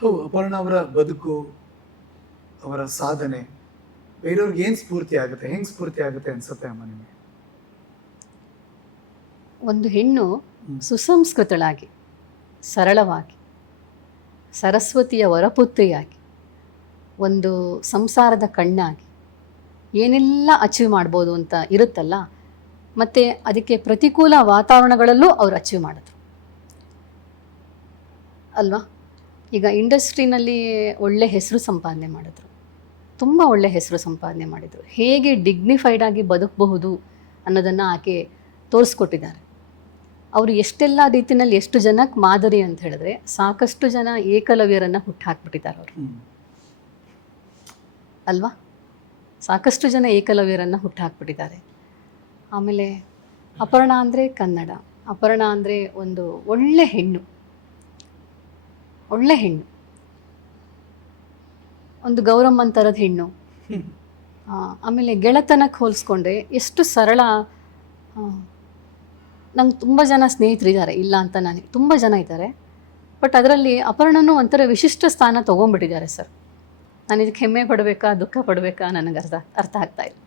ಹೌದು ಅಪರ್ಣ ಅವರ ಬದುಕು ಅವರ ಸಾಧನೆ ಬೇರೆಯವ್ರಿಗೆ ಏನು ಸ್ಫೂರ್ತಿ ಆಗುತ್ತೆ ಹೆಂಗ್ ಸ್ಫೂರ್ತಿ ಆಗುತ್ತೆ ಅನ್ಸುತ್ತೆ ಅಮ್ಮ ನಿಮಗೆ? ಒಂದು ಹೆಣ್ಣು ಸುಸಂಸ್ಕೃತಳಾಗಿ ಸರಳವಾಗಿ ಸರಸ್ವತಿಯ ವರಪುತ್ರಿಯಾಗಿ ಒಂದು ಸಂಸಾರದ ಕಣ್ಣಾಗಿ ಏನೆಲ್ಲ ಅಚೀವ್ ಮಾಡ್ಬೋದು ಅಂತ ಇರುತ್ತಲ್ಲ ಮತ್ತು ಅದಕ್ಕೆ ಪ್ರತಿಕೂಲ ವಾತಾವರಣಗಳಲ್ಲೂ ಅವರು ಅಚೀವ್ ಮಾಡಿದ್ರು. ಅಲ್ವಾ? ಈಗ ಇಂಡಸ್ಟ್ರಿನಲ್ಲಿ ಒಳ್ಳೆ ಹೆಸರು ಸಂಪಾದನೆ ಮಾಡಿದ್ರು. ತುಂಬ ಒಳ್ಳೆ ಹೆಸರು ಸಂಪಾದನೆ ಮಾಡಿದರು. ಹೇಗೆ ಡಿಗ್ನಿಫೈಡ್ ಆಗಿ ಬದುಕಬಹುದು ಅನ್ನೋದನ್ನು ಆಕೆ ತೋರಿಸ್ಕೊಟ್ಟಿದ್ದಾರೆ. ಅವರು ಎಷ್ಟೆಲ್ಲ ರೀತಿಯಲ್ಲಿ ಎಷ್ಟು ಜನಕ್ಕೆ ಮಾದರಿ ಅಂತ ಹೇಳಿದ್ರೆ ಸಾಕಷ್ಟು ಜನ ಏಕಲವ್ಯರನ್ನು ಹುಟ್ಟಾಕ್ಬಿಟ್ಟಿದ್ದಾರೆ ಅವರು. ಅಲ್ವಾ? ಸಾಕಷ್ಟು ಜನ ಏಕಲವ್ಯರನ್ನು ಹುಟ್ಟಾಕ್ಬಿಟ್ಟಿದ್ದಾರೆ ಆಮೇಲೆ ಅಪರ್ಣ ಅಂದರೆ ಕನ್ನಡ. ಅಪರ್ಣ ಅಂದರೆ ಒಂದು ಒಳ್ಳೆ ಹೆಣ್ಣು. ಒಳ್ಳೆ ಹೆಣ್ಣು. ಒಂದು ಗೌರಮ್ಮನ್ ಥರದ ಹೆಣ್ಣು. ಆಮೇಲೆ ಗೆಳತನಕ್ಕೆ ಹೋಲಿಸ್ಕೊಂಡ್ರೆ ಎಷ್ಟು ಸರಳ ನಂಗೆ ತುಂಬ ಜನ ಸ್ನೇಹಿತರಿದ್ದಾರೆ, ಇಲ್ಲ ಅಂತ ನಾನು, ತುಂಬ ಜನ ಇದ್ದಾರೆ. ಬಟ್ ಅದರಲ್ಲಿ ಅಪರ್ಣನೂ ಒಂಥರ ವಿಶಿಷ್ಟ ಸ್ಥಾನ ತೊಗೊಂಡ್ಬಿಟ್ಟಿದ್ದಾರೆ ಸರ್. ನಾನು ಇದಕ್ಕೆ ಹೆಮ್ಮೆ ಪಡಬೇಕಾ, ದುಃಖ ಪಡಬೇಕಾ ನನಗೆ ಅರ್ಥ ಅರ್ಥ ಆಗ್ತಾ ಇಲ್ಲ.